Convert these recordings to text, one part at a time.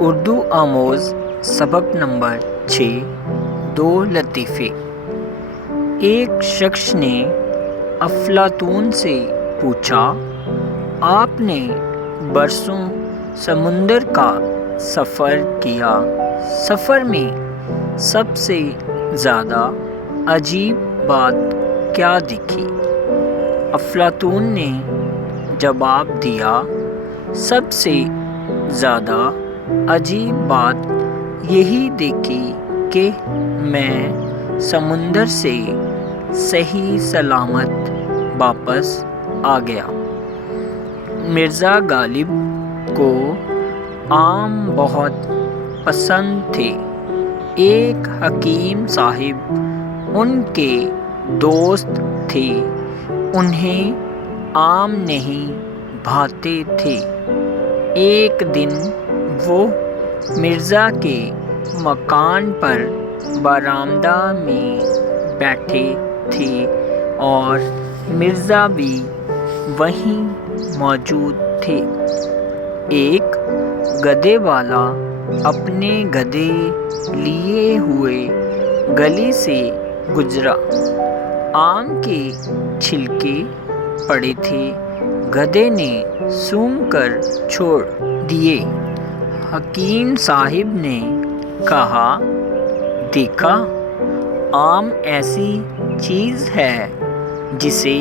اردو آموز سبق نمبر 6 دو لطیفے۔ ایک شخص نے افلاطون سے پوچھا، آپ نے برسوں سمندر کا سفر کیا، سفر میں سب سے زیادہ عجیب بات کیا دیکھی؟ افلاطون نے جواب دیا، سب سے زیادہ عجیب بات یہی دیکھی کہ میں سمندر سے صحیح سلامت واپس آ گیا۔ مرزا غالب کو آم بہت پسند تھے۔ ایک حکیم صاحب ان کے دوست تھے، انہیں آم نہیں بھاتے تھے۔ ایک دن وہ مرزا کے مکان پر برآمدہ میں بیٹھے تھے اور مرزا بھی وہیں موجود تھے۔ ایک گدھے والا اپنے گدھے لیے ہوئے گلی سے گزرا۔ آم کے چھلکے پڑے تھے، گدھے نے سونگھ کر چھوڑ دیے۔ حکیم صاحب نے کہا، دیکھا، آم ایسی چیز ہے جسے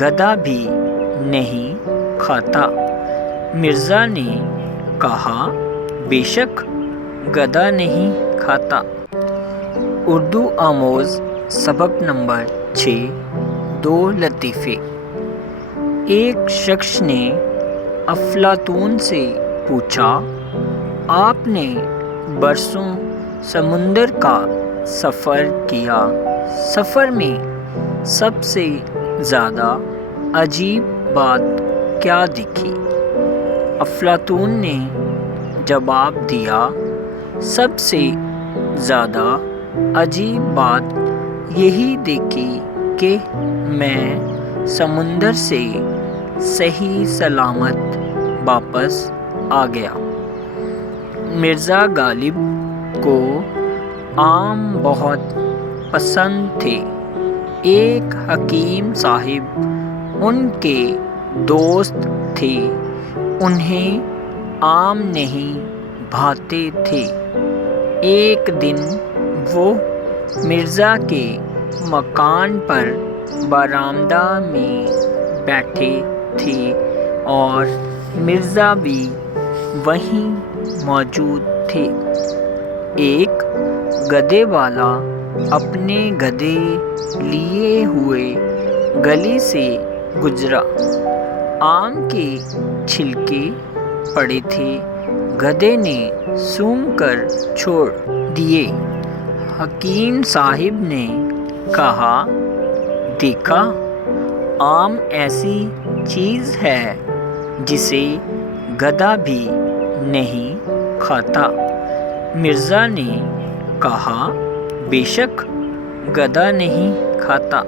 گدھا بھی نہیں کھاتا۔ مرزا نے کہا، بے شک گدھا نہیں کھاتا۔ اردو آموز سبق نمبر 6 دو لطیفے۔ ایک شخص نے افلاطون سے پوچھا، آپ نے برسوں سمندر کا سفر کیا، سفر میں سب سے زیادہ عجیب بات کیا دیکھی؟ افلاطون نے جواب دیا، سب سے زیادہ عجیب بات یہی دیکھی کہ میں سمندر سے صحیح سلامت واپس آ گیا۔ مرزا غالب کو آم بہت پسند تھے۔ ایک حکیم صاحب ان کے دوست تھے، انہیں آم نہیں بھاتے تھے۔ ایک دن وہ مرزا کے مکان پر برآمدہ میں بیٹھے تھے اور مرزا بھی وہیں موجود تھے۔ ایک گدھے والا اپنے گدھے لیے ہوئے گلی سے گزرا۔ آم کے چھلکے پڑے تھے، گدھے نے سونگھ کر چھوڑ دیے۔ حکیم صاحب نے کہا، دیکھا، آم ایسی چیز ہے جسے گدھا بھی نہیں کھاتا۔ مرزا نے کہا، بے شک گدھا نہیں کھاتا۔